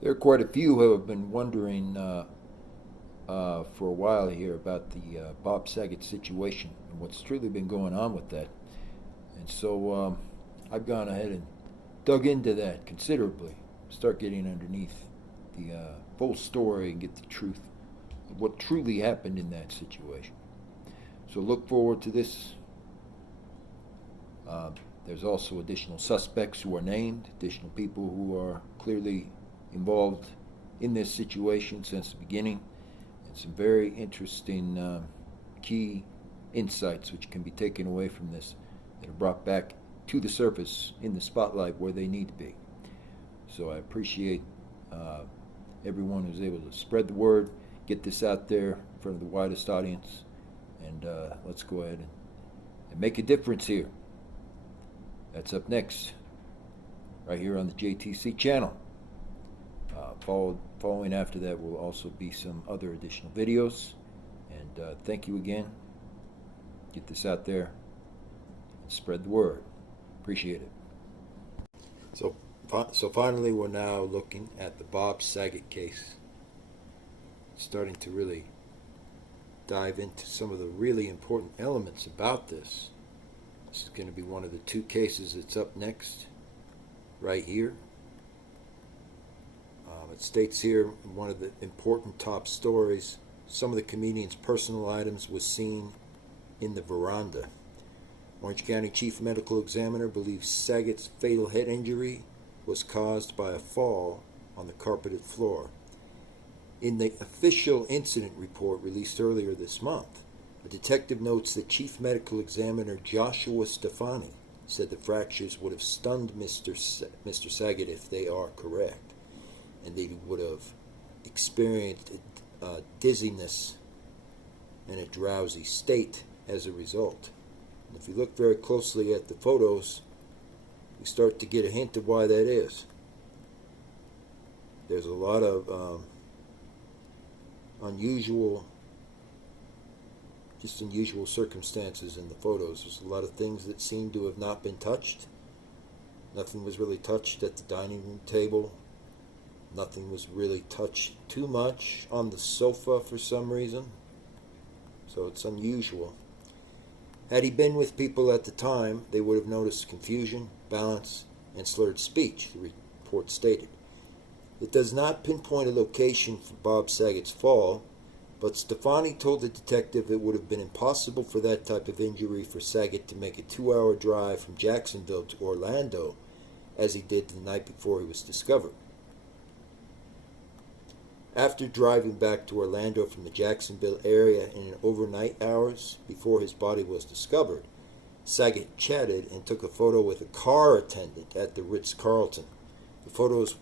There are quite a few who have been wondering for a while here about the Bob Saget situation and what's truly been going on with that. And so I've gone ahead and dug into that considerably, start getting underneath the full story and get the truth of what truly happened in that situation. So look forward to this. Uh, there's also additional suspects who are named, additional people who are clearly involved in this situation since the beginning, and some very interesting key insights which can be taken away from this that are brought back to the surface in the spotlight where they need to be. So I appreciate uh, everyone who's able to spread the word, get this out there in front of the widest audience, and let's go ahead and make a difference here. That's up next, right here on the JTC channel. Following after that will also be some other additional videos. And thank you again. Get this out there and spread the word. Appreciate it. So finally, we're now looking at the Bob Saget case. Starting to really dive into some of the really important elements about this. This is going to be one of the two cases that's up next, right here. It states here in one of the important top stories, some of the comedian's personal items was seen in the veranda. Orange County Chief Medical Examiner believes Saget's fatal head injury was caused by a fall on the carpeted floor. In the official incident report released earlier this month, a detective notes that Chief Medical Examiner Joshua Stefani said the fractures would have stunned Mr. Saget if they are correct, and they would have experienced dizziness and a drowsy state as a result. And if you look very closely at the photos, you start to get a hint of why that is. There's a lot of unusual circumstances in the photos. There's a lot of things that seem to have not been touched. Nothing was really touched at the dining room table. Nothing was really touched too much on the sofa for some reason. So it's unusual. Had he been with people at the time, they would have noticed confusion, balance, and slurred speech, the report stated. It does not pinpoint a location for Bob Saget's fall, but Stefani told the detective it would have been impossible for that type of injury for Saget to make a 2-hour drive from Jacksonville to Orlando, as he did the night before he was discovered. After driving back to Orlando from the Jacksonville area in an overnight hours before his body was discovered, Saget chatted and took a photo with a car attendant at the Ritz-Carlton. The photos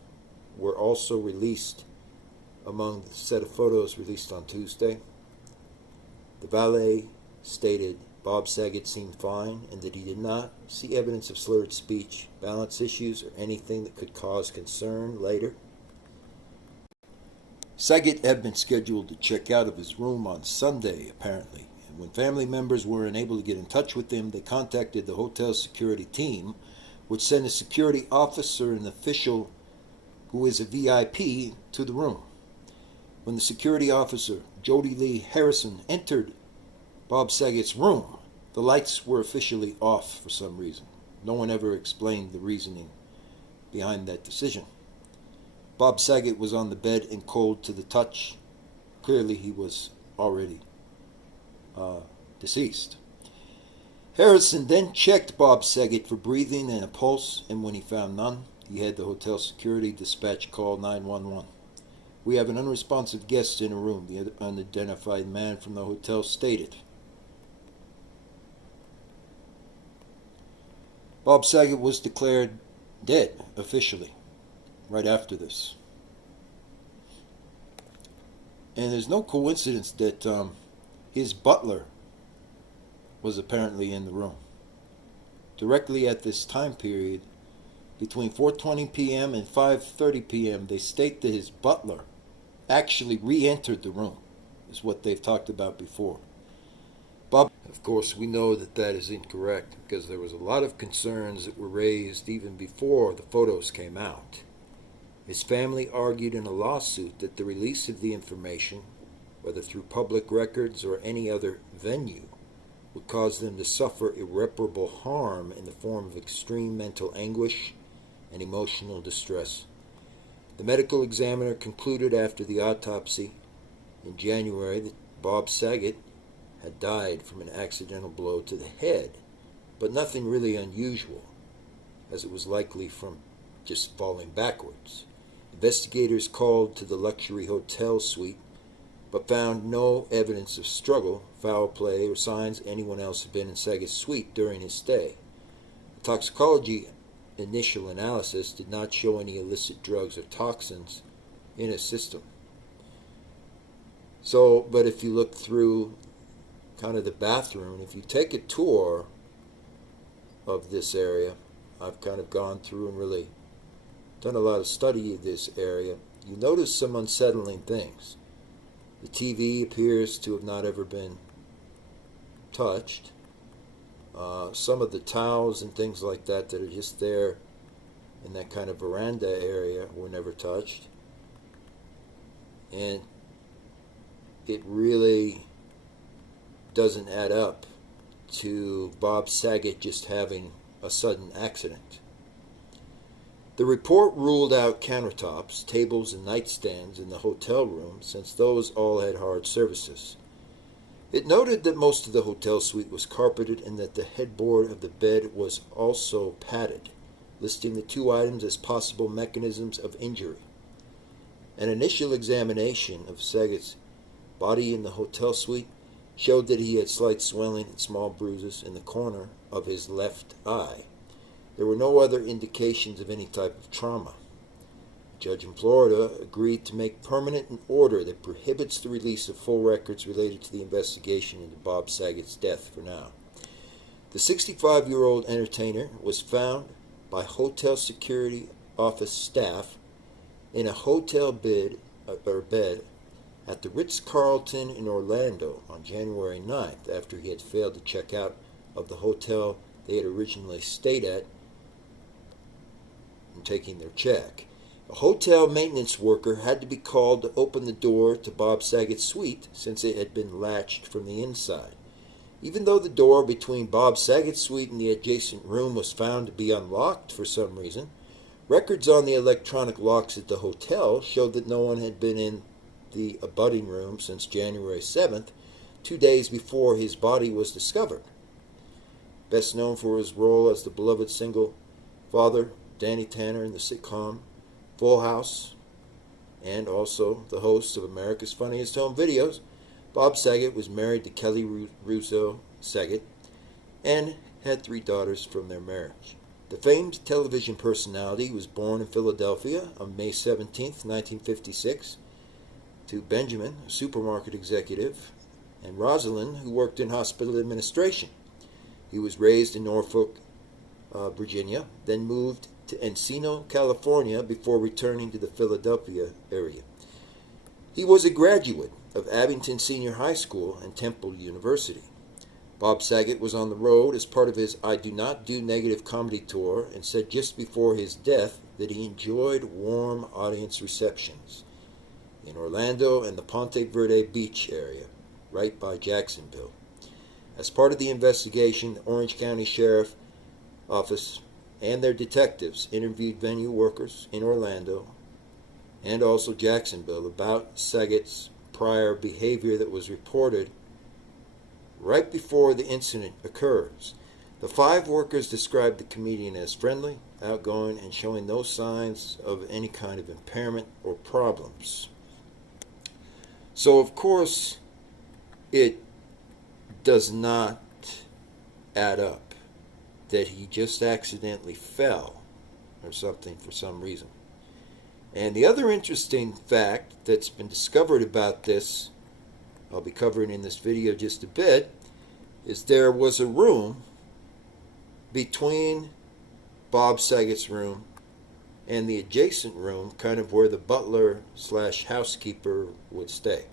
were also released among the set of photos released on Tuesday. The valet stated Bob Saget seemed fine and that he did not see evidence of slurred speech, balance issues, or anything that could cause concern later. Saget had been scheduled to check out of his room on Sunday, apparently, and when family members were unable to get in touch with him, they contacted the hotel's security team, which sent a security officer and official who is a VIP to the room. When the security officer, Jody Lee Harrison, entered Bob Saget's room, the lights were officially off for some reason. No one ever explained the reasoning behind that decision. Bob Saget was on the bed and cold to the touch. Clearly he was already deceased. Harrison then checked Bob Saget for breathing and a pulse, and when he found none, he had the hotel security dispatch call 911. We have an unresponsive guest in a room, the unidentified man from the hotel stated. Bob Saget was declared dead officially right after this. And there's no coincidence that his butler was apparently in the room. Directly at this time period, between 4:20 p.m. and 5:30 p.m., they state that his butler actually re-entered the room, is what they've talked about before. Bob, of course, we know that that is incorrect because there was a lot of concerns that were raised even before the photos came out. His family argued in a lawsuit that the release of the information, whether through public records or any other venue, would cause them to suffer irreparable harm in the form of extreme mental anguish and emotional distress. The medical examiner concluded after the autopsy in January that Bob Saget had died from an accidental blow to the head, but nothing really unusual, as it was likely from just falling backwards. Investigators called to the luxury hotel suite, but found no evidence of struggle, foul play, or signs anyone else had been in Saget's suite during his stay. The toxicology initial analysis did not show any illicit drugs or toxins in his system. But if you look through kind of the bathroom, if you take a tour of this area, I've kind of gone through and really done a lot of study of this area, you notice some unsettling things. The TV appears to have not ever been touched. Some of the towels and things like that that are just there in that kind of veranda area were never touched. And it really doesn't add up to Bob Saget just having a sudden accident. The report ruled out countertops, tables, and nightstands in the hotel room, since those all had hard surfaces. It noted that most of the hotel suite was carpeted and that the headboard of the bed was also padded, listing the two items as possible mechanisms of injury. An initial examination of Saget's body in the hotel suite showed that he had slight swelling and small bruises in the corner of his left eye. There were no other indications of any type of trauma. A judge in Florida agreed to make permanent an order that prohibits the release of full records related to the investigation into Bob Saget's death for now. The 65-year-old entertainer was found by hotel security office staff in a hotel bed at the Ritz-Carlton in Orlando on January 9th after he had failed to check out of the hotel they had originally stayed at and taking their check. A hotel maintenance worker had to be called to open the door to Bob Saget's suite since it had been latched from the inside. Even though the door between Bob Saget's suite and the adjacent room was found to be unlocked for some reason, records on the electronic locks at the hotel showed that no one had been in the abutting room since January 7th, 2 days before his body was discovered. Best known for his role as the beloved single father Danny Tanner in the sitcom Full House, and also the host of America's Funniest Home Videos, Bob Saget was married to Kelly Russo Saget and had 3 daughters from their marriage. The famed television personality was born in Philadelphia on May 17, 1956, to Benjamin, a supermarket executive, and Rosalind, who worked in hospital administration. He was raised in Norfolk, Virginia, then moved to Encino, California, before returning to the Philadelphia area. He was a graduate of Abington Senior High School and Temple University. Bob Saget was on the road as part of his I Do Not Do Negative comedy tour and said just before his death that he enjoyed warm audience receptions in Orlando and the Ponte Verde Beach area, right by Jacksonville. As part of the investigation, the Orange County Sheriff Office and their detectives interviewed venue workers in Orlando and also Jacksonville about Saget's prior behavior that was reported right before the incident occurs. The 5 workers described the comedian as friendly, outgoing, and showing no signs of any kind of impairment or problems. So, of course, it does not add up that he just accidentally fell or something for some reason. And the other interesting fact that's been discovered about this, I'll be covering in this video just a bit, is there was a room between Bob Saget's room and the adjacent room, kind of where the butler / housekeeper would stay.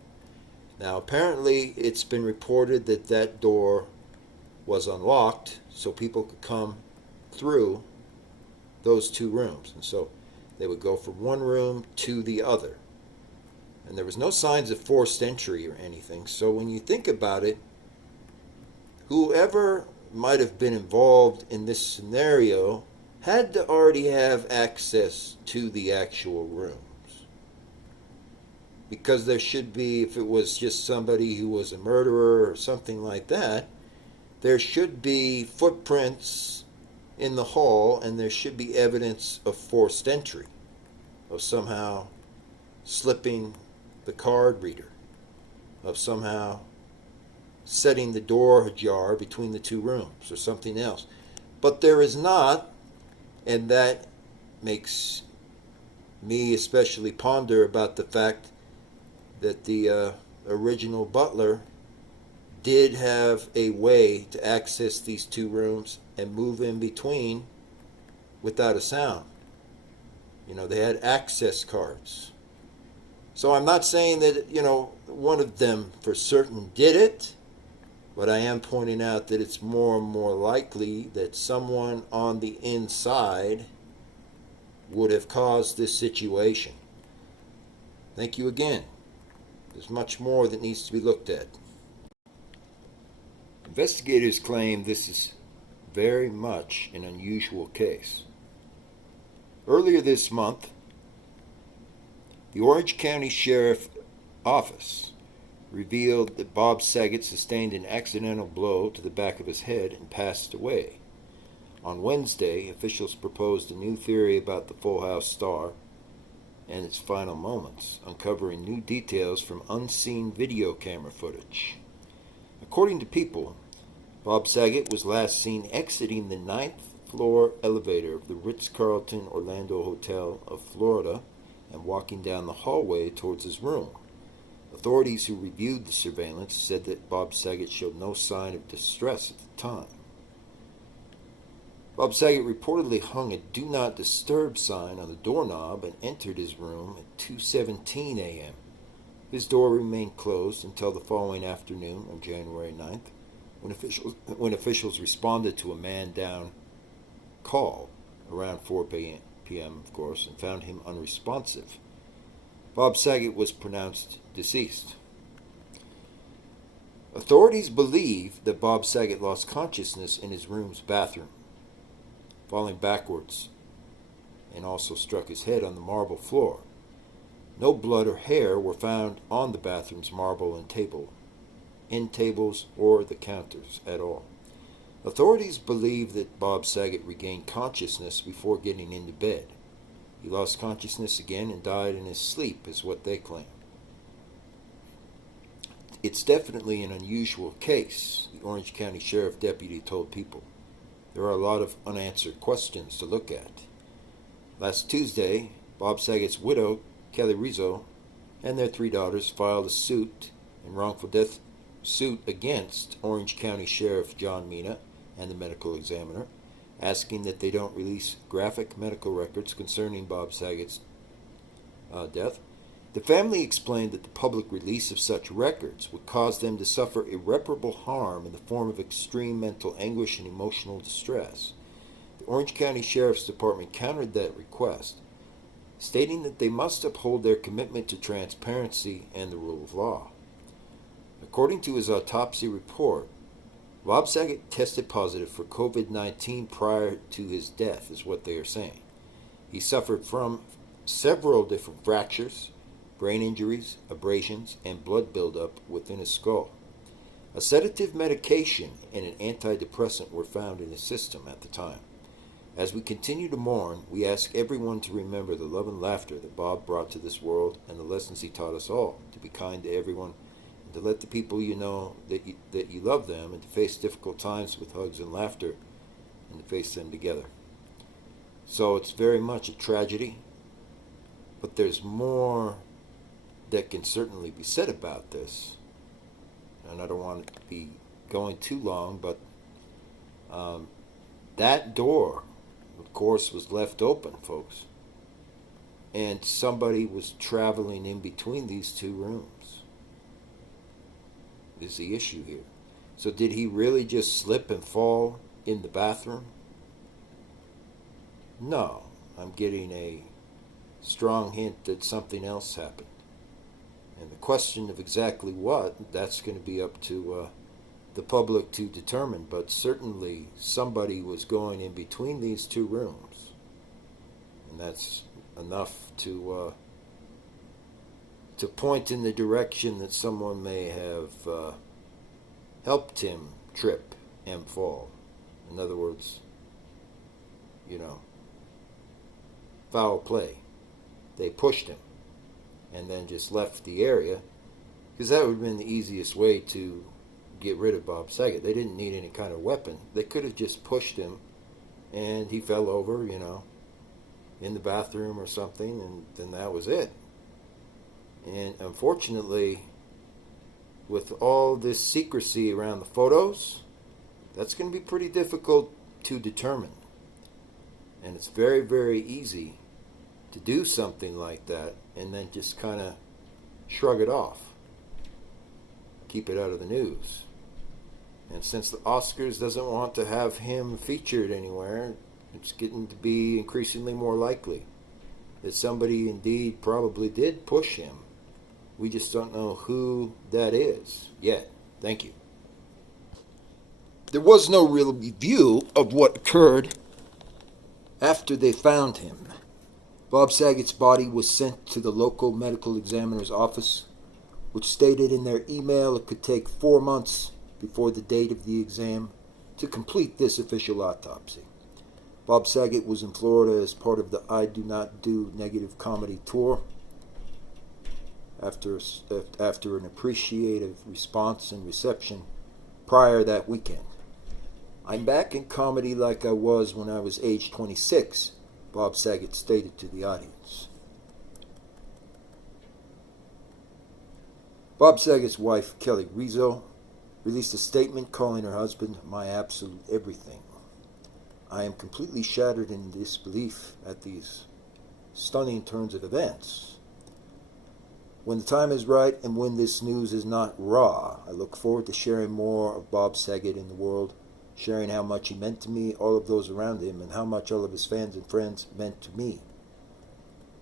Now, apparently, it's been reported that that door was unlocked so people could come through those 2 rooms. And so They would go from one room to the other. And there was no signs of forced entry or anything. So when you think about it, whoever might have been involved in this scenario had to already have access to the actual rooms. Because there should be, if it was just somebody who was a murderer or something like that, there should be footprints in the hall and there should be evidence of forced entry, of somehow slipping the card reader, of somehow setting the door ajar between the two rooms or something else. But there is not, and that makes me especially ponder about the fact that the original Butler did have a way to access these two rooms and move in between without a sound. They had access cards. So I'm not saying that, one of them for certain did it, but I am pointing out that it's more and more likely that someone on the inside would have caused this situation. Thank you again. There's much more that needs to be looked at. Investigators claim this is very much an unusual case. Earlier this month, the Orange County Sheriff's Office revealed that Bob Saget sustained an accidental blow to the back of his head and passed away. On Wednesday, officials proposed a new theory about the Full House star and its final moments, uncovering new details from unseen video camera footage. According to People, Bob Saget was last seen exiting the 9th floor elevator of the Ritz-Carlton Orlando Hotel of Florida and walking down the hallway towards his room. Authorities who reviewed the surveillance said that Bob Saget showed no sign of distress at the time. Bob Saget reportedly hung a Do Not Disturb sign on the doorknob and entered his room at 2:17 a.m. His door remained closed until the following afternoon on January 9th, when officials responded to a man-down call around 4 p.m., of course, and found him unresponsive. Bob Saget was pronounced deceased. Authorities believe that Bob Saget lost consciousness in his room's bathroom, falling backwards, and also struck his head on the marble floor. No blood or hair were found on the bathroom's marble and end tables, or the counters at all. Authorities believe that Bob Saget regained consciousness before getting into bed. He lost consciousness again and died in his sleep, is what they claim. It's definitely an unusual case, the Orange County Sheriff deputy told People. There are a lot of unanswered questions to look at. Last Tuesday, Bob Saget's widow, Kelly Rizzo, and their 3 daughters filed a wrongful death suit against Orange County Sheriff John Mina and the medical examiner, asking that they don't release graphic medical records concerning Bob Saget's death. The family explained that the public release of such records would cause them to suffer irreparable harm in the form of extreme mental anguish and emotional distress. The Orange County Sheriff's Department countered that request, stating that they must uphold their commitment to transparency and the rule of law. According to his autopsy report, Bob Saget tested positive for COVID-19 prior to his death, is what they are saying. He suffered from several different fractures, brain injuries, abrasions, and blood buildup within his skull. A sedative medication and an antidepressant were found in his system at the time. As we continue to mourn, we ask everyone to remember the love and laughter that Bob brought to this world and the lessons he taught us all, to be kind to everyone, and to let the people you know that you love them, and to face difficult times with hugs and laughter, and to face them together. So it's very much a tragedy, but there's more that can certainly be said about this, and I don't want it to be going too long, but that door, of course, was left open, folks, and somebody was traveling in between these two rooms, is the issue here. So did he really just slip and fall in the bathroom? No, I'm getting a strong hint that something else happened. And the question of exactly what, that's going to be up to the public to determine. But certainly somebody was going in between these two rooms. And that's enough to point in the direction that someone may have helped him trip and fall. In other words, foul play. They pushed him and then just left the area, because that would have been the easiest way to get rid of Bob Saget. They didn't need any kind of weapon. They could have just pushed him and he fell over, in the bathroom or something, and then that was it. And unfortunately, with all this secrecy around the photos, that's going to be pretty difficult to determine. And it's very, very easy to do something like that and then just kind of shrug it off. Keep it out of the news. And since the Oscars doesn't want to have him featured anywhere, it's getting to be increasingly more likely that somebody indeed probably did push him. We just don't know who that is yet. Thank you. There was no real review of what occurred after they found him. Bob Saget's body was sent to the local medical examiner's office, which stated in their email it could take 4 months before the date of the exam to complete this official autopsy. Bob Saget was in Florida as part of the I Do Not Do negative comedy tour. After an appreciative response and reception prior that weekend. I'm back in comedy like I was when I was age 26, Bob Saget stated to the audience. Bob Saget's wife, Kelly Rizzo, released a statement calling her husband my absolute everything. I am completely shattered in disbelief at these stunning turns of events. When the time is right and when this news is not raw, I look forward to sharing more of Bob Saget in the world, sharing how much he meant to me, all of those around him, and how much all of his fans and friends meant to me.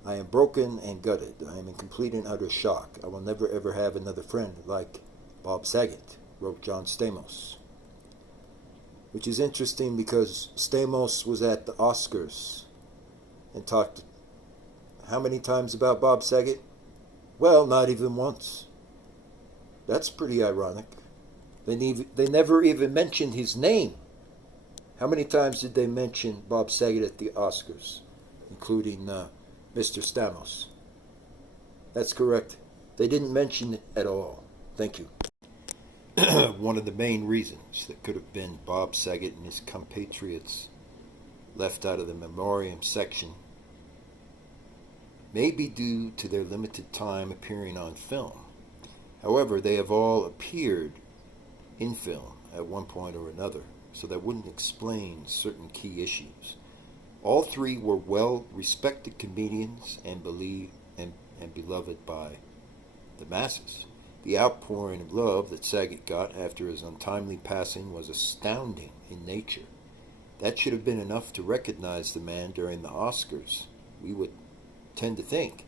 I am broken and gutted. I am in complete and utter shock. I will never ever have another friend like Bob Saget, wrote John Stamos. Which is interesting because Stamos was at the Oscars and talked how many times about Bob Saget? Well, not even once. That's pretty ironic. They never even mentioned his name. How many times did they mention Bob Saget at the Oscars, including Mr. Stamos? That's correct. They didn't mention it at all. Thank you. One of the main reasons that could have been Bob Saget and his compatriots left out of the memoriam section may be due to their limited time appearing on film. However, they have all appeared in film at one point or another, so that wouldn't explain certain key issues. All three were well-respected comedians and beloved by the masses. The outpouring of love that Saget got after his untimely passing was astounding in nature. That should have been enough to recognize the man during the Oscars, we would tend to think.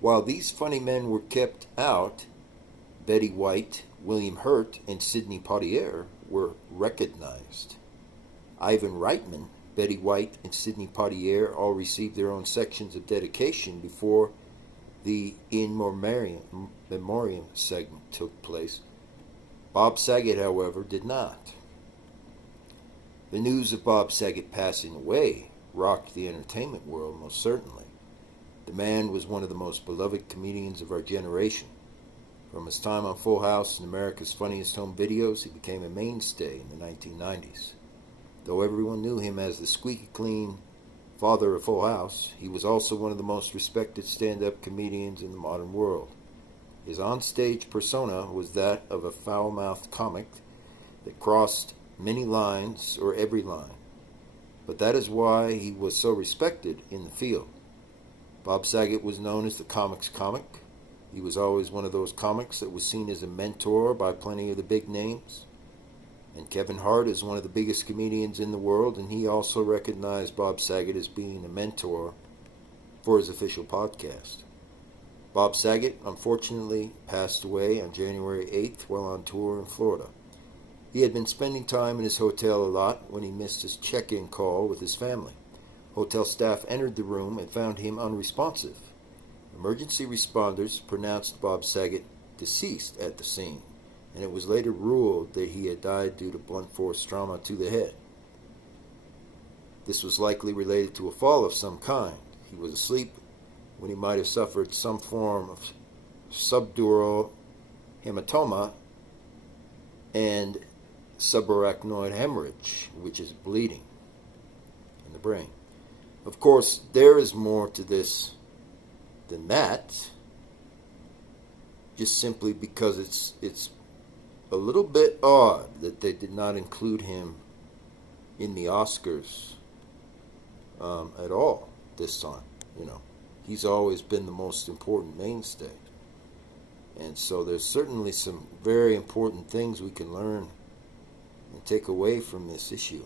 While these funny men were kept out, Betty White, William Hurt, and Sidney Poitier were recognized. Ivan Reitman, Betty White, and Sidney Poitier all received their own sections of dedication before the In Memoriam segment took place. Bob Saget, however, did not. The news of Bob Saget passing away rocked the entertainment world most certainly. The man was one of the most beloved comedians of our generation. From his time on Full House and America's Funniest Home Videos, he became a mainstay in the 1990s. Though everyone knew him as the squeaky clean father of Full House, he was also one of the most respected stand-up comedians in the modern world. His onstage persona was that of a foul-mouthed comic that crossed many lines or every line. But that is why he was so respected in the field. Bob Saget was known as the comic's comic. He was always one of those comics that was seen as a mentor by plenty of the big names. And Kevin Hart is one of the biggest comedians in the world, and he also recognized Bob Saget as being a mentor for his official podcast. Bob Saget unfortunately passed away on January 8th while on tour in Florida. He had been spending time in his hotel a lot when he missed his check-in call with his family. Hotel staff entered the room and found him unresponsive. Emergency responders pronounced Bob Saget deceased at the scene, and it was later ruled that he had died due to blunt force trauma to the head. This was likely related to a fall of some kind. He was asleep when he might have suffered some form of subdural hematoma and subarachnoid hemorrhage, which is bleeding in the brain. Of course, there is more to this than that, just simply because it's a little bit odd that they did not include him in the Oscars at all this time. He's always been the most important mainstay, and so there's certainly some very important things we can learn and take away from this issue.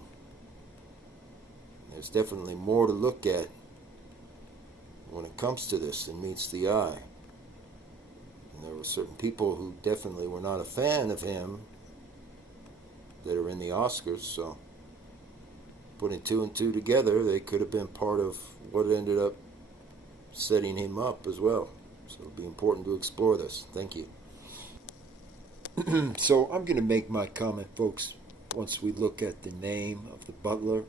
There's definitely more to look at when it comes to this than meets the eye. And there were certain people who definitely were not a fan of him that are in the Oscars, so putting two and two together, they could have been part of what ended up setting him up as well. So it'll be important to explore this. Thank you. So I'm going to make my comment, folks, once we look at the name of the Butler.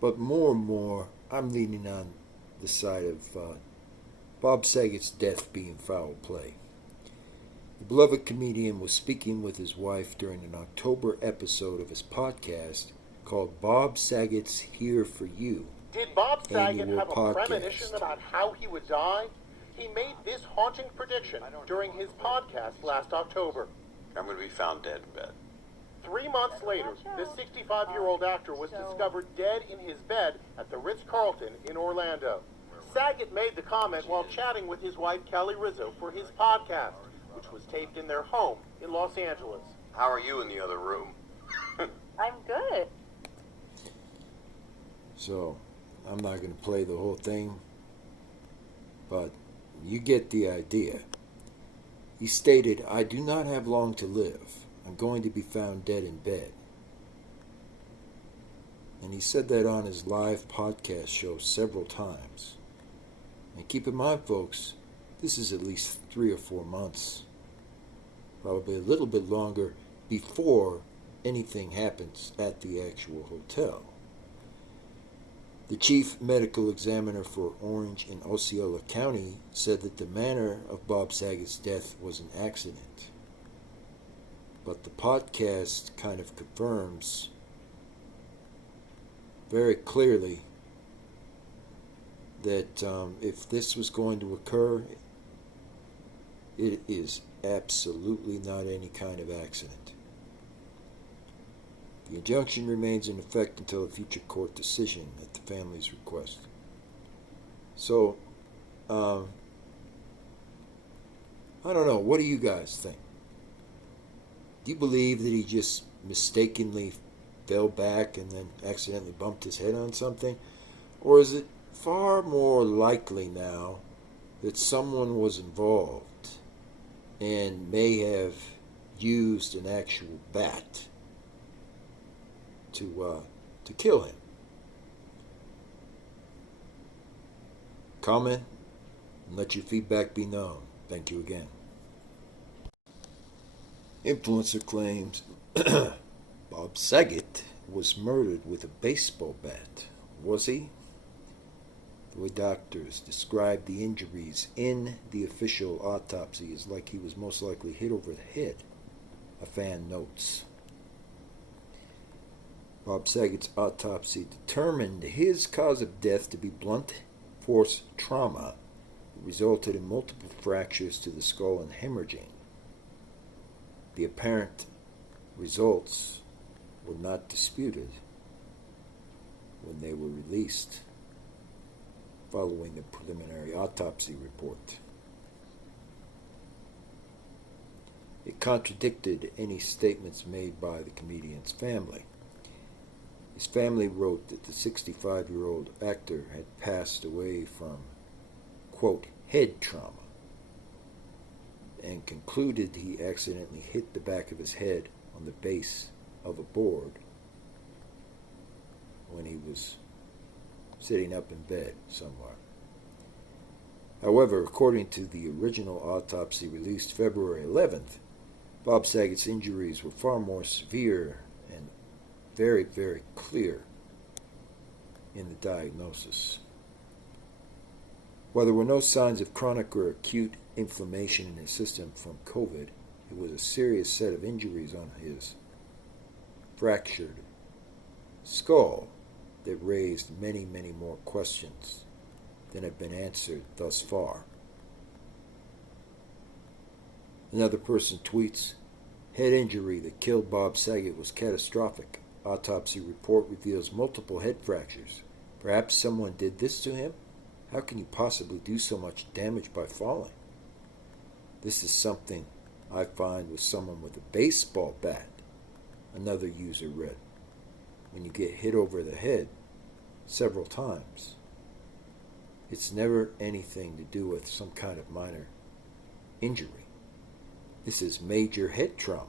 But more and more, I'm leaning on the side of Bob Saget's death being foul play. The beloved comedian was speaking with his wife during an October episode of his podcast called Bob Saget's Here For You. Did Bob Saget have a podcast. premonition about how he would die? He made this haunting prediction during his podcast last October. I'm going to be found dead in bed. 3 months later, this 65-year-old actor was discovered dead in his bed at the Ritz-Carlton in Orlando. Saget made the comment while chatting with his wife Kelly Rizzo for his podcast, which was taped in their home in Los Angeles. How are you in the other room? I'm good. So, I'm not going to play the whole thing, but you get the idea. He stated, "I do not have long to live. I'm going to be found dead in bed." And he said that on his live podcast show several times. And keep in mind, folks, this is at least 3 or 4 months, probably a little bit longer, before anything happens at the actual hotel. The chief medical examiner for Orange and Osceola County said that the manner of Bob Saget's death was an accident. But the podcast kind of confirms very clearly that if this was going to occur, it is absolutely not any kind of accident. The injunction remains in effect until a future court decision at the family's request. So, I don't know. What do you guys think? Do you believe that he just mistakenly fell back and then accidentally bumped his head on something? Or is it far more likely now that someone was involved and may have used an actual bat to kill him? Comment and let your feedback be known. Thank you again. Influencer claims Bob Saget was murdered with a baseball bat. Was he? The way doctors described the injuries in the official autopsy is like he was most likely hit over the head, a fan notes. Bob Saget's autopsy determined his cause of death to be blunt force trauma that resulted in multiple fractures to the skull and hemorrhaging. The apparent results were not disputed when they were released following the preliminary autopsy report. It contradicted any statements made by the comedian's family. His family wrote that the 65-year-old actor had passed away from, quote, head trauma, and concluded he accidentally hit the back of his head on the base of a board when he was sitting up in bed somewhere. However, according to the original autopsy released February 11th, Bob Saget's injuries were far more severe and very, very clear in the diagnosis. While there were no signs of chronic or acute inflammation in his system from COVID, it was a serious set of injuries on his fractured skull that raised many, many more questions than have been answered thus far. Another person tweets, head injury that killed Bob Saget was catastrophic. Autopsy report reveals multiple head fractures. Perhaps someone did this to him? How can you possibly do so much damage by falling? This is something I find with someone with a baseball bat, another user read. When you get hit over the head several times, it's never anything to do with some kind of minor injury. This is major head trauma,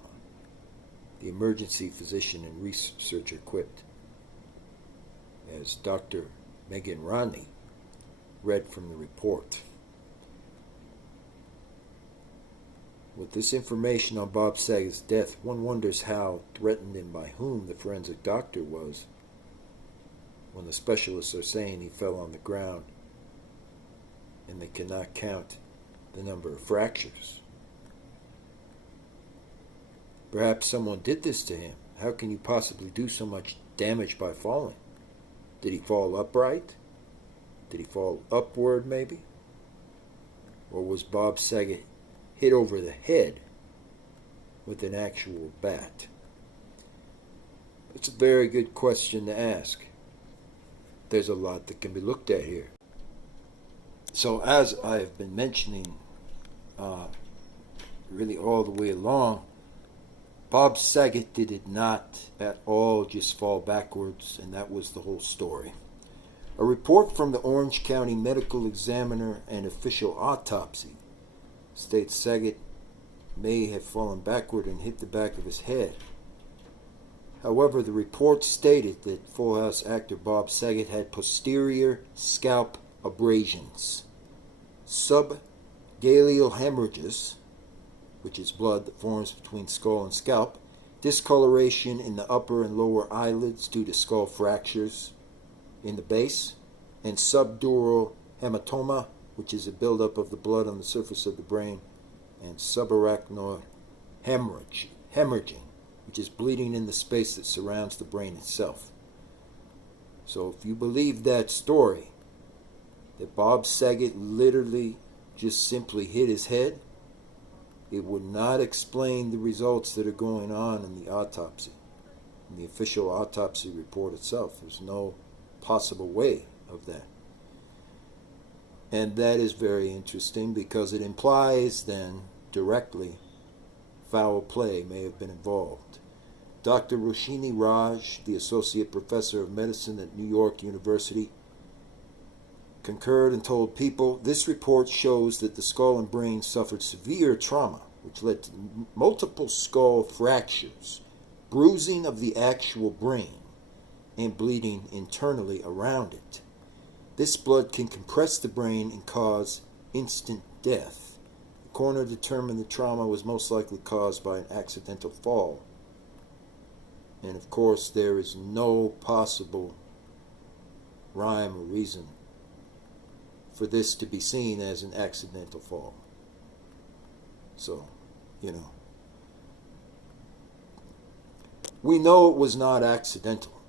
the emergency physician and researcher quipped, as Dr. Megan Rodney read from the report. With this information on Bob Saget's death, one wonders how threatened and by whom the forensic doctor was when the specialists are saying he fell on the ground and they cannot count the number of fractures. Perhaps someone did this to him. How can you possibly do so much damage by falling? Did he fall upright? Did he fall upward, maybe? Or was Bob Saget hit over the head with an actual bat? It's a very good question to ask. There's a lot that can be looked at here. So as I have been mentioning really all the way along, Bob Saget did not at all just fall backwards, and that was the whole story. A report from the Orange County Medical Examiner and official autopsy states Saget may have fallen backward and hit the back of his head. However, the report stated that Full House actor Bob Saget had posterior scalp abrasions, subgaleal hemorrhages, which is blood that forms between skull and scalp, discoloration in the upper and lower eyelids due to skull fractures in the base, and subdural hematoma, which is a buildup of the blood on the surface of the brain, and subarachnoid hemorrhaging, which is bleeding in the space that surrounds the brain itself. So if you believe that story, that Bob Saget literally just simply hit his head, it would not explain the results that are going on in the autopsy, in the official autopsy report itself. There's no possible way of that. And that is very interesting because it implies then directly foul play may have been involved. Dr. Roshini Raj, the associate professor of medicine at New York University, concurred and told People, this report shows that the skull and brain suffered severe trauma, which led to multiple skull fractures, bruising of the actual brain, and bleeding internally around it. This blood can compress the brain and cause instant death. The coroner determined the trauma was most likely caused by an accidental fall. And of course, there is no possible rhyme or reason for this to be seen as an accidental fall. So, we know it was not accidental.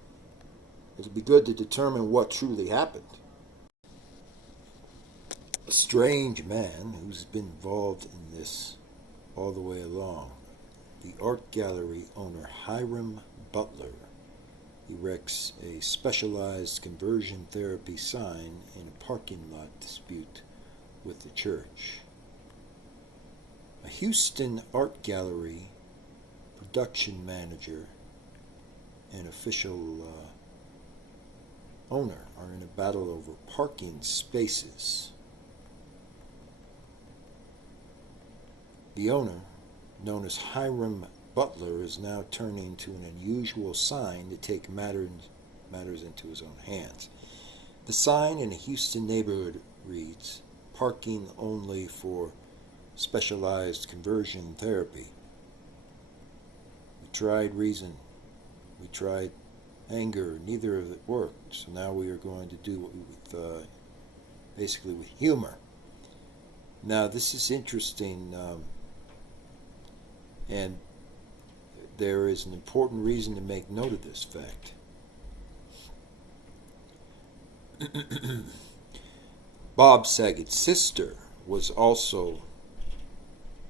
It'll be good to determine what truly happened. A strange man who's been involved in this all the way along. The art gallery owner Hiram Butler erects a specialized conversion therapy sign in a parking lot dispute with the church. A Houston art gallery production manager and official owner are in a battle over parking spaces. The owner, known as Hiram Butler, is now turning to an unusual sign to take matters into his own hands. The sign in a Houston neighborhood reads, "Parking only for specialized conversion therapy." We tried reason. We tried anger. Neither of it worked. So now we are going to do it with, basically with humor. Now this is interesting, and there is an important reason to make note of this fact. Bob Saget's sister was also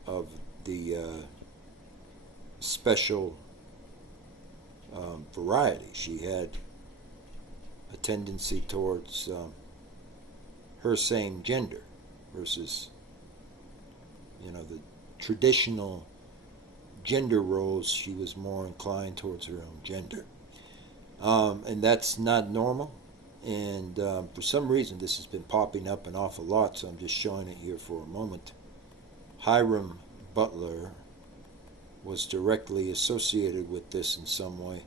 of the special variety. She had a tendency towards her same gender versus, the traditional gender roles. She was more inclined towards her own gender. And that's not normal. And for some reason, this has been popping up an awful lot, so I'm just showing it here for a moment. Hiram Butler was directly associated with this in some way.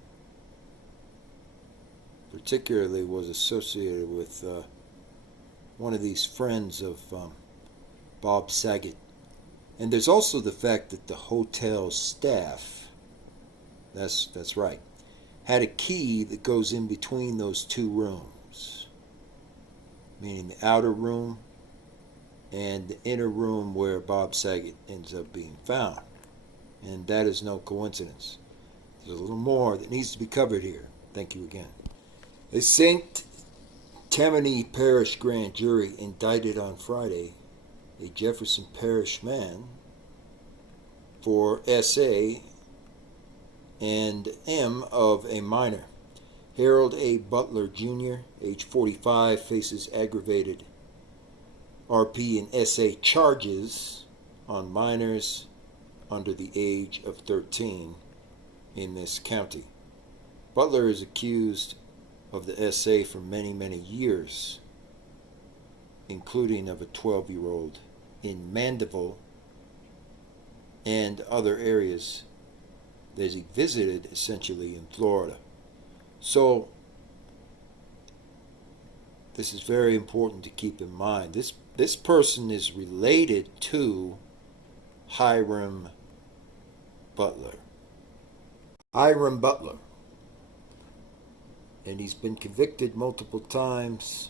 Particularly was associated with one of these friends of Bob Saget. And there's also the fact that the hotel staff, that's right, had a key that goes in between those two rooms, meaning the outer room and the inner room where Bob Saget ends up being found. And that is no coincidence. There's a little more that needs to be covered here. Thank you again. A St. Tammany Parish grand jury indicted on Friday a Jefferson Parish man for S.A. and M of a minor. Harold A. Butler Jr., age 45, faces aggravated RP and S.A. charges on minors under the age of 13 in this county. Butler is accused of the S.A. for many, many years, including of a 12-year-old in Mandeville and other areas that he visited essentially in Florida. So this is very important to keep in mind. This person is related to Hiram Butler. Hiram Butler. And he's been convicted multiple times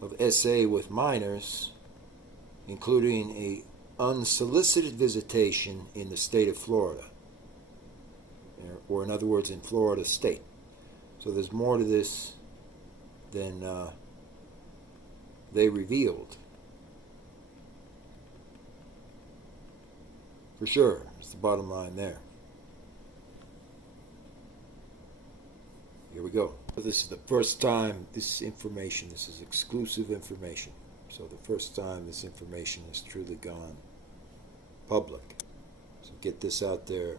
of SA with minors, including a unsolicited visitation in the state of Florida, or in other words, in Florida state. So there's more to this than they revealed. For sure, it's the bottom line there. Here we go. This is the first time this is exclusive information. So the first time this information has truly gone public. So get this out there,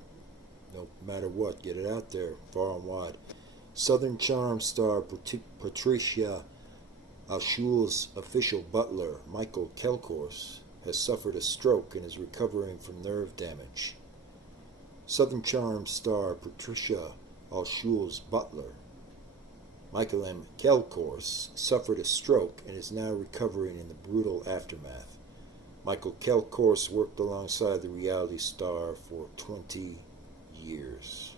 no matter what, get it out there far and wide. Southern Charm star Patricia Alshul's official butler, Michael Kelcourse, has suffered a stroke and is recovering from nerve damage. Southern Charm star Patricia Alshul's butler, Michael M. Kelcourse, suffered a stroke and is now recovering in the brutal aftermath. Michael Kelcourse worked alongside the reality star for 20 years.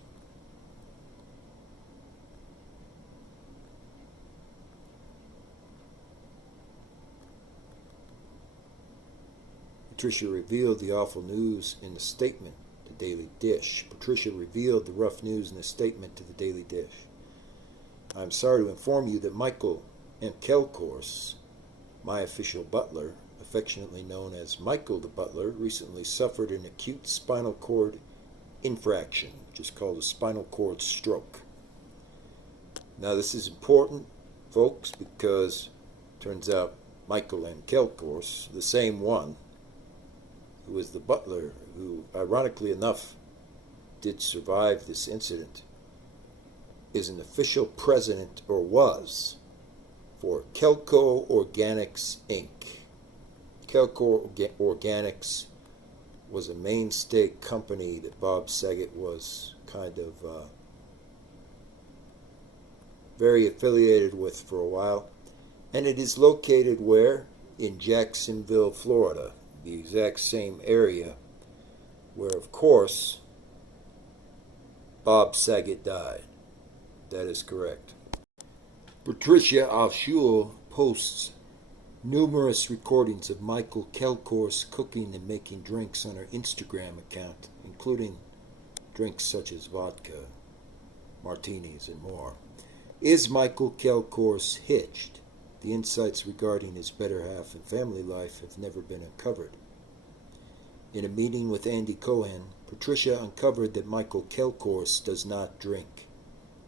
Patricia revealed the awful news in a statement to Daily Dish. Patricia revealed the rough news in a statement to the Daily Dish. I'm sorry to inform you that Michael M. Kelcourse, my official butler, affectionately known as Michael the Butler, recently suffered an acute spinal cord infraction, which is called a spinal cord stroke. Now this is important, folks, because it turns out Michael M. Kelcourse, the same one who was the butler, who ironically enough did survive this incident, is an official president, or was for Kelco Organics Inc. Kelco Organics was a mainstay company that Bob Saget was kind of very affiliated with for a while. And it is located where? In Jacksonville, Florida, the exact same area where, of course, Bob Saget died. That is correct. Patricia Alshul posts numerous recordings of Michael Kelcourse cooking and making drinks on her Instagram account, including drinks such as vodka, martinis, and more. Is Michael Kelcourse hitched? The insights regarding his better half and family life have never been uncovered. In a meeting with Andy Cohen, Patricia uncovered that Michael Kelcourse does not drink,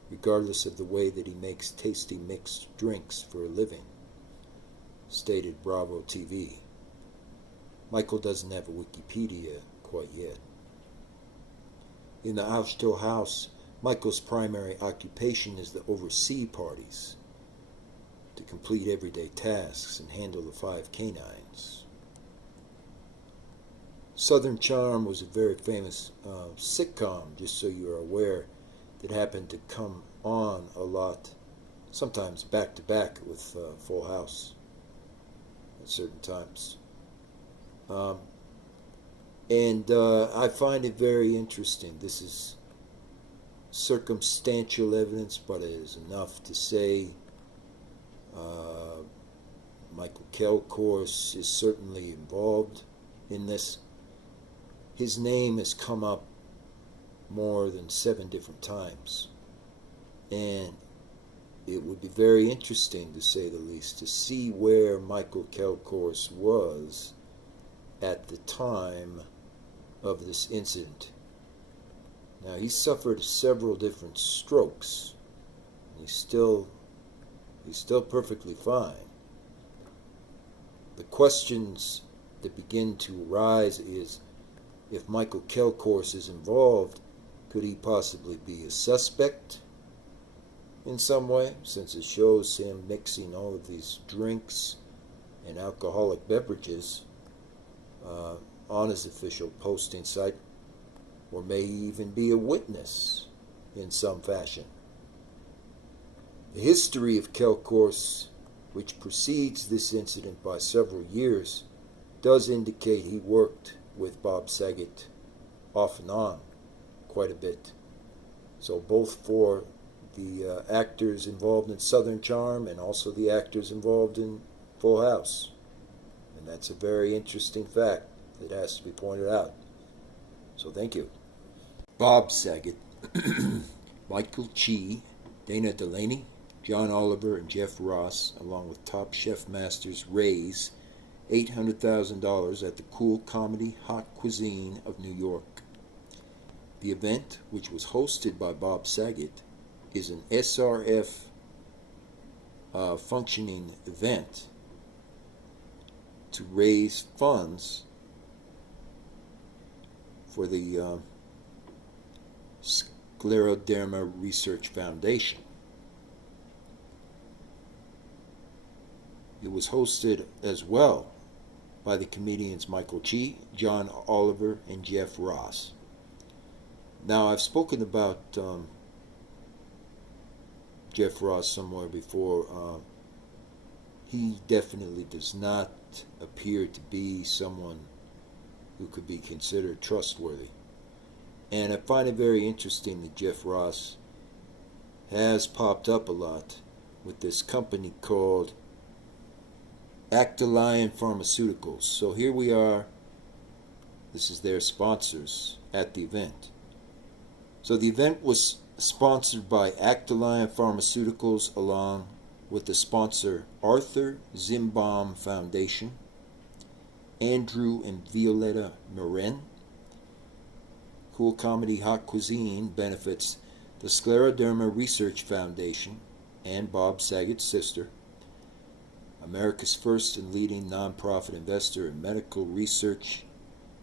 regardless of the way that he makes tasty mixed drinks for a living, stated Bravo TV. Michael doesn't have a Wikipedia quite yet. In the Auschwitz house, Michael's primary occupation is to oversee parties, to complete everyday tasks, and handle the 5 canines. Southern Charm was a very famous sitcom, just so you're aware, that happened to come on a lot, sometimes back to back with Full House at certain times. And I find it very interesting. This is circumstantial evidence, but it is enough to say Michael Kelcourse is certainly involved in this. His name has come up more than 7 different times, and it would be very interesting, to say the least, to see where Michael Kelcourse was at the time of this incident. Now, he suffered several different strokes. He's still perfectly fine. The questions that begin to arise is, if Michael Kelcourse is involved, could he possibly be a suspect in some way, since it shows him mixing all of these drinks and alcoholic beverages on his official posting site? Or may he even be a witness in some fashion? The history of Kelcourse, which precedes this incident by several years, does indicate he worked with Bob Saget off and on quite a bit. So both for the actors involved in Southern Charm and also the actors involved in Full House. And that's a very interesting fact that has to be pointed out. So thank you. Bob Saget, Michael Chi, Dana Delaney, John Oliver, and Jeff Ross, along with top chef masters, raise $800,000 at the Cool Comedy Hot Cuisine of New York. The event, which was hosted by Bob Saget, is an SRF functioning event to raise funds for the Scleroderma Research Foundation. It was hosted as well by the comedians Michael Chi, John Oliver, and Jeff Ross. Now, I've spoken about Jeff Ross somewhere before. He definitely does not appear to be someone who could be considered trustworthy. And I find it very interesting that Jeff Ross has popped up a lot with this company called Actelion Pharmaceuticals. So here we are. This is their sponsors at the event. So the event was sponsored by Actelion Pharmaceuticals along with the sponsor Arthur Zimbaum Foundation, Andrew and Violetta Marin. Cool Comedy Hot Cuisine benefits the Scleroderma Research Foundation and Bob Saget's sister, America's first and leading nonprofit investor in medical research,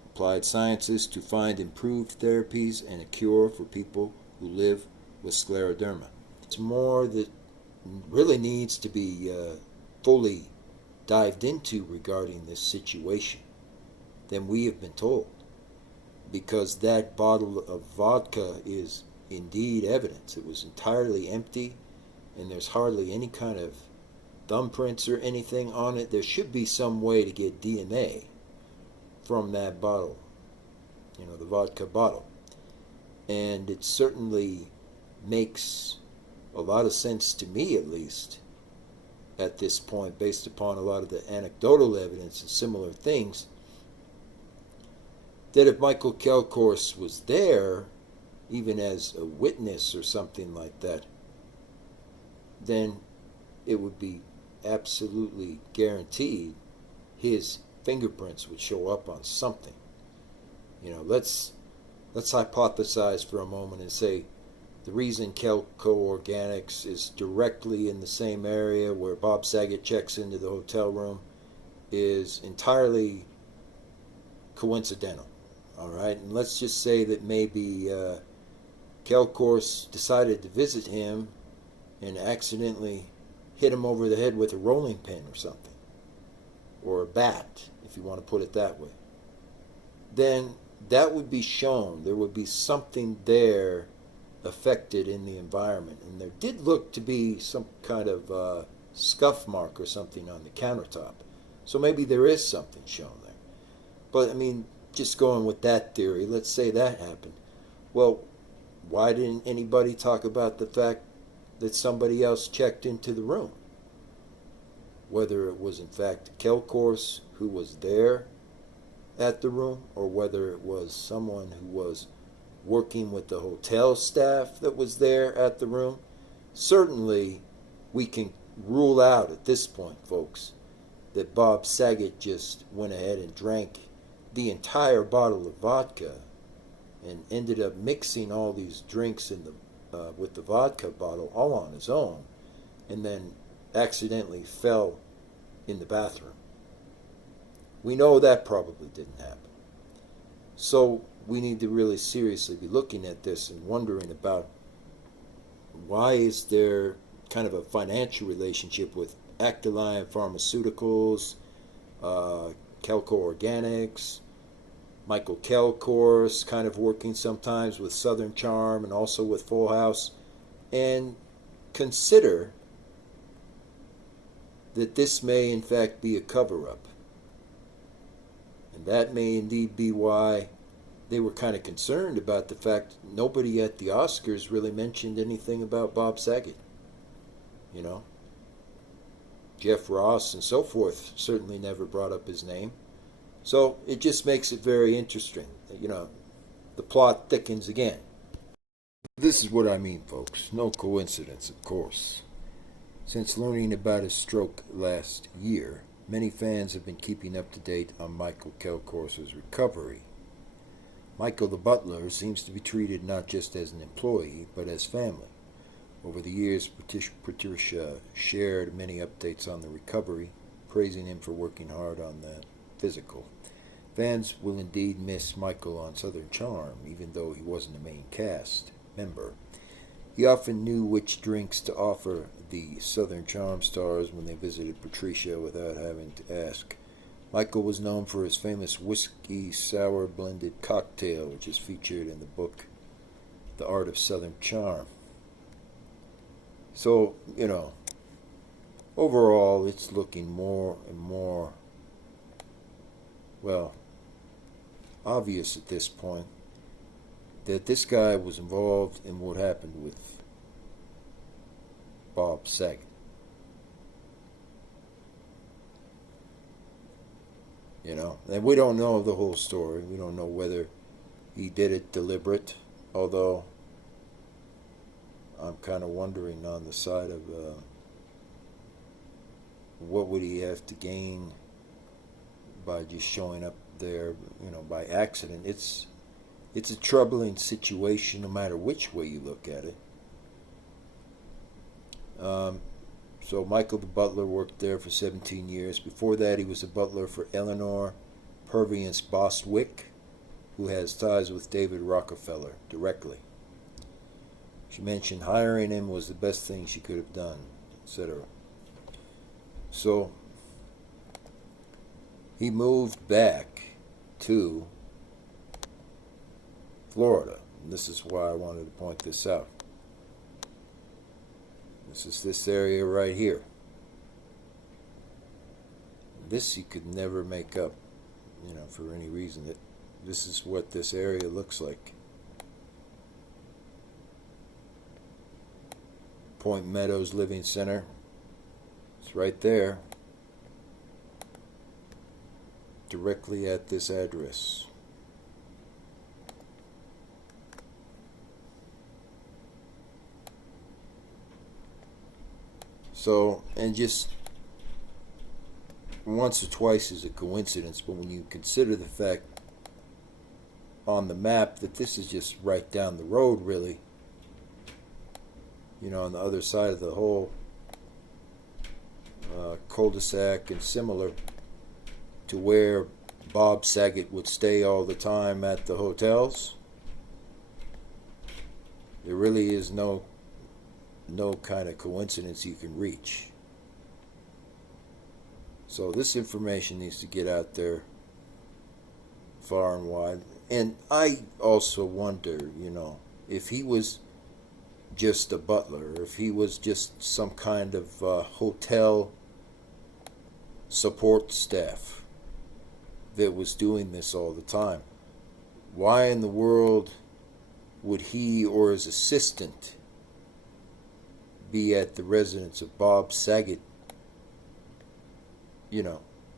applied sciences to find improved therapies and a cure for people who live with scleroderma. It's more that really needs to be fully dived into regarding this situation than we have been told, because that bottle of vodka is indeed evidence. It was entirely empty, and there's hardly any kind of thumbprints or anything on it. There should be some way to get DNA from that bottle, the vodka bottle. And it certainly makes a lot of sense to me, at least, at this point, based upon a lot of the anecdotal evidence and similar things, that if Michael Kelcourse was there, even as a witness or something like that, then it would be absolutely guaranteed his fingerprints would show up on something. Let's hypothesize for a moment and say the reason Kelco Organics is directly in the same area where Bob Saget checks into the hotel room is entirely coincidental. All right, and let's just say that maybe Kelcourse decided to visit him and accidentally hit him over the head with a rolling pin or something, or a bat, if you want to put it that way. Then that would be shown. There would be something there affected in the environment. And there did look to be some kind of scuff mark or something on the countertop. So maybe there is something shown there. But, just going with that theory, let's say that happened. Well, why didn't anybody talk about the fact that somebody else checked into the room? Whether it was in fact Kelcourse who was there at the room, or whether it was someone who was working with the hotel staff that was there at the room. Certainly, we can rule out at this point, folks, that Bob Saget just went ahead and drank the entire bottle of vodka and ended up mixing all these drinks with the vodka bottle all on his own, and then accidentally fell in the bathroom. We know that probably didn't happen. So we need to really seriously be looking at this and wondering about why is there kind of a financial relationship with Actaline Pharmaceuticals, Kelco Organics, Michael Kelcourse kind of working sometimes with Southern Charm and also with Full House, and consider that this may in fact be a cover-up. And that may indeed be why they were kind of concerned about the fact nobody at the Oscars really mentioned anything about Bob Saget. Jeff Ross and so forth certainly never brought up his name. So it just makes it very interesting. The plot thickens again. This is what I mean, folks. No coincidence, of course. Since learning about his stroke last year, many fans have been keeping up to date on Michael Kelcourse's recovery. Michael the Butler seems to be treated not just as an employee, but as family. Over the years, Patricia shared many updates on the recovery, praising him for working hard on the physical. Fans will indeed miss Michael on Southern Charm, even though he wasn't a main cast member. He often knew which drinks to offer the Southern Charm stars when they visited Patricia without having to ask. Michael was known for his famous whiskey sour blended cocktail, which is featured in the book The Art of Southern Charm. So, overall it's looking more and more, obvious at this point that this guy was involved in what happened with Bob Saget. And we don't know the whole story. We don't know whether he did it deliberate, although I'm kind of wondering on the side of what would he have to gain by just showing up there, by accident. It's a troubling situation no matter which way you look at it. So Michael the Butler worked there for 17 years. Before that, he was a butler for Eleanor Purviance Bostwick, who has ties with David Rockefeller directly. She mentioned hiring him was the best thing she could have done. etc. So he moved back to Florida. And this is why I wanted to point this out. This is this area right here. This you could never make up, for any reason. This is what this area looks like. Point Meadows Living Center. It's right there. Directly at this address. So, and just once or twice is a coincidence, but when you consider the fact on the map that this is just right down the road, really, on the other side of the whole cul-de-sac, and similar to where Bob Saget would stay all the time at the hotels, there really is no kind of coincidence you can reach. So this information needs to get out there far and wide. And I also wonder, if he was just a butler, or if he was just some kind of hotel support staff that was doing this all the time, why in the world would he or his assistant be at the residence of Bob Saget,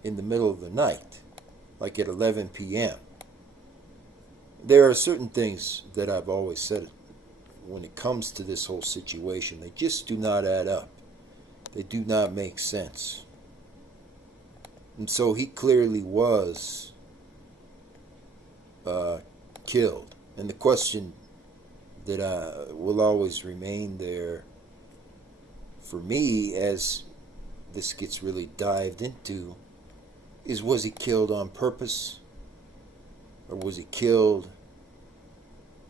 in the middle of the night, like at 11 p.m.? There are certain things that I've always said when it comes to this whole situation. They just do not add up. They do not make sense. And so he clearly was killed. And the question that will always remain there for me as this gets really dived into is, was he killed on purpose, or was he killed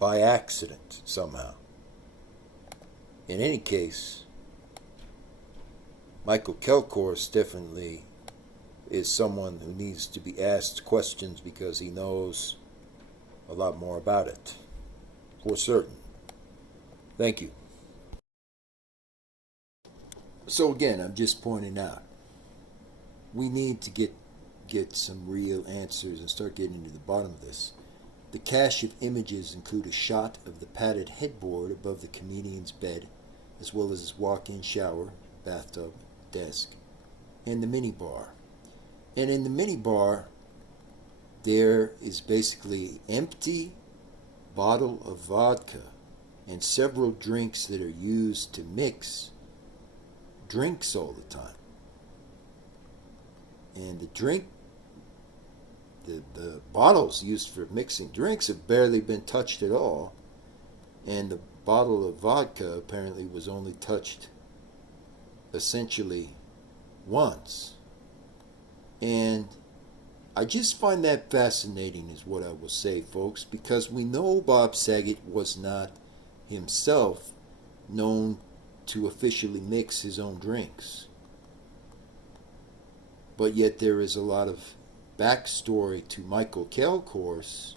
by accident somehow? In any case, Michael Kelcourse definitely is someone who needs to be asked questions, because he knows a lot more about it, for certain. Thank you. So again, I'm just pointing out, we need to get some real answers and start getting to the bottom of this. The cache of images include a shot of the padded headboard above the comedian's bed, as well as his walk-in shower, bathtub, desk, and the minibar. And in the minibar, there is basically empty bottle of vodka and several drinks that are used to mix drinks all the time. And the bottles used for mixing drinks have barely been touched at all. And the bottle of vodka apparently was only touched essentially once. And I just find that fascinating, is what I will say, folks, because we know Bob Saget was not himself known to officially mix his own drinks. But yet there is a lot of backstory to Michael Kelcourse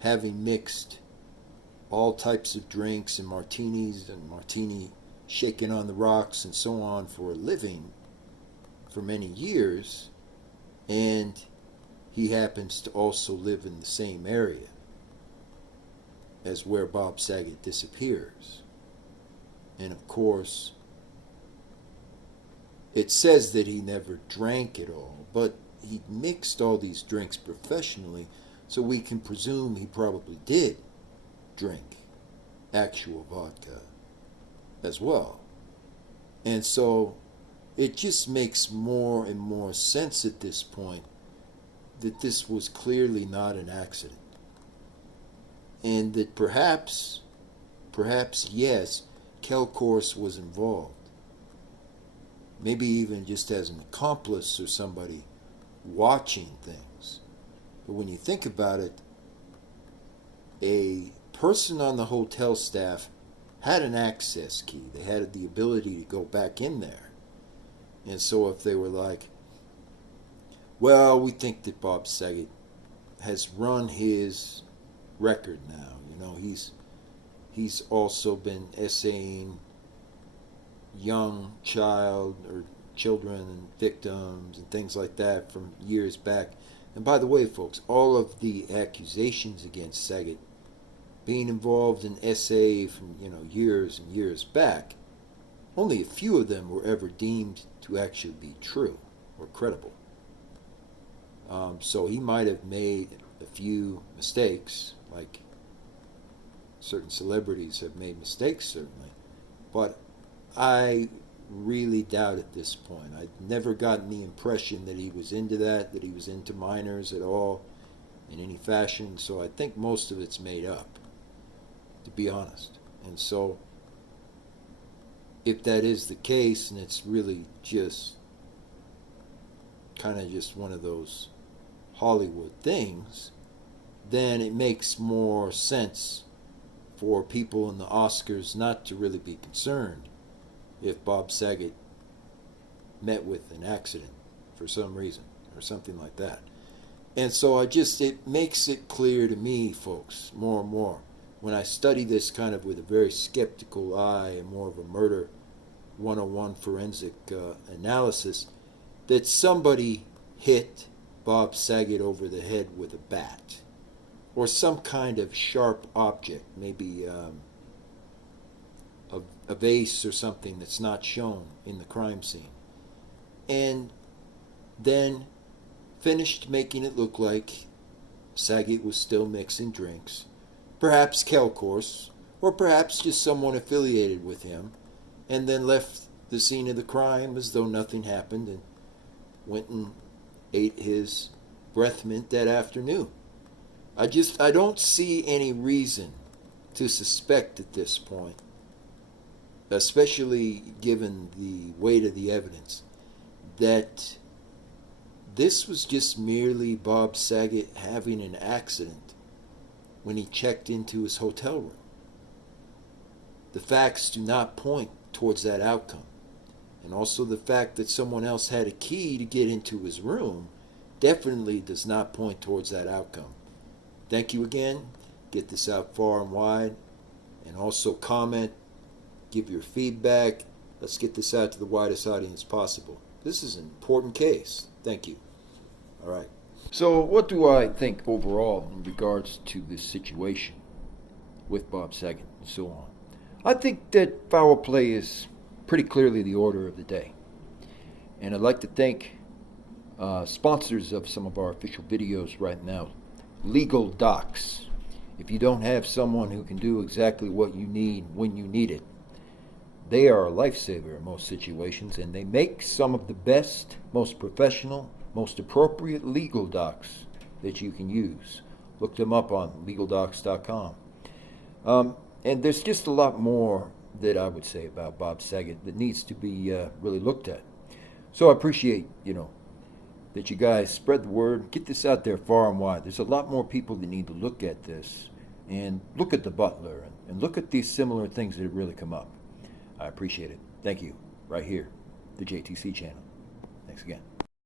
having mixed all types of drinks and martinis and martini shaken on the rocks and so on for a living for many years. And he happens to also live in the same area as where Bob Saget disappears. And of course, it says that he never drank at all, but he mixed all these drinks professionally, so we can presume he probably did drink actual vodka as well. And so it just makes more and more sense at this point that this was clearly not an accident. And that perhaps yes, Kelcourse was involved. Maybe even just as an accomplice or somebody watching things. But when you think about it, a person on the hotel staff had an access key. They had the ability to go back in there. And so if they were like, well, we think that Bob Saget has run his record now. You know, he's also been essaying young child or children and victims and things like that from years back. And by the way, folks, all of the accusations against Saget being involved in SA from, years and years back, only a few of them were ever deemed to actually be true or credible. So he might have made a few mistakes, like certain celebrities have made mistakes, certainly. But I really doubt at this point. I've never gotten the impression that he was into that he was into minors at all in any fashion. So I think most of it's made up, to be honest. And so if that is the case, and it's really just kind of just one of those Hollywood things, then it makes more sense for people in the Oscars not to really be concerned if Bob Saget met with an accident for some reason or something like that. And so it makes it clear to me, folks, more and more, when I study this kind of with a very skeptical eye and more of a murder 101 forensic analysis, that somebody hit Bob Saget over the head with a bat or some kind of sharp object, maybe a vase or something that's not shown in the crime scene, and then finished making it look like Saget was still mixing drinks, perhaps Kelcourse, or perhaps just someone affiliated with him, and then left the scene of the crime as though nothing happened and went and ate his breath mint that afternoon. I don't see any reason to suspect at this point, especially given the weight of the evidence, that this was just merely Bob Saget having an accident when he checked into his hotel room. The facts do not point towards that outcome. And also the fact that someone else had a key to get into his room definitely does not point towards that outcome. Thank you again. Get this out far and wide. And also comment, give your feedback. Let's get this out to the widest audience possible. This is an important case. Thank you. All right. So what do I think overall in regards to this situation with Bob Saget and so on? I think that foul play is pretty clearly the order of the day. And I'd like to thank sponsors of some of our official videos right now. Legal Docs. If you don't have someone who can do exactly what you need when you need it, they are a lifesaver in most situations, and they make some of the best, most professional, most appropriate legal docs that you can use. Look them up on legaldocs.com. And there's just a lot more that I would say about Bob Saget that needs to be really looked at. So I appreciate, that you guys spread the word, get this out there far and wide. There's a lot more people that need to look at this and look at the Butler and look at these similar things that have really come up. I appreciate it. Thank you. Right here, the JTC channel. Thanks again.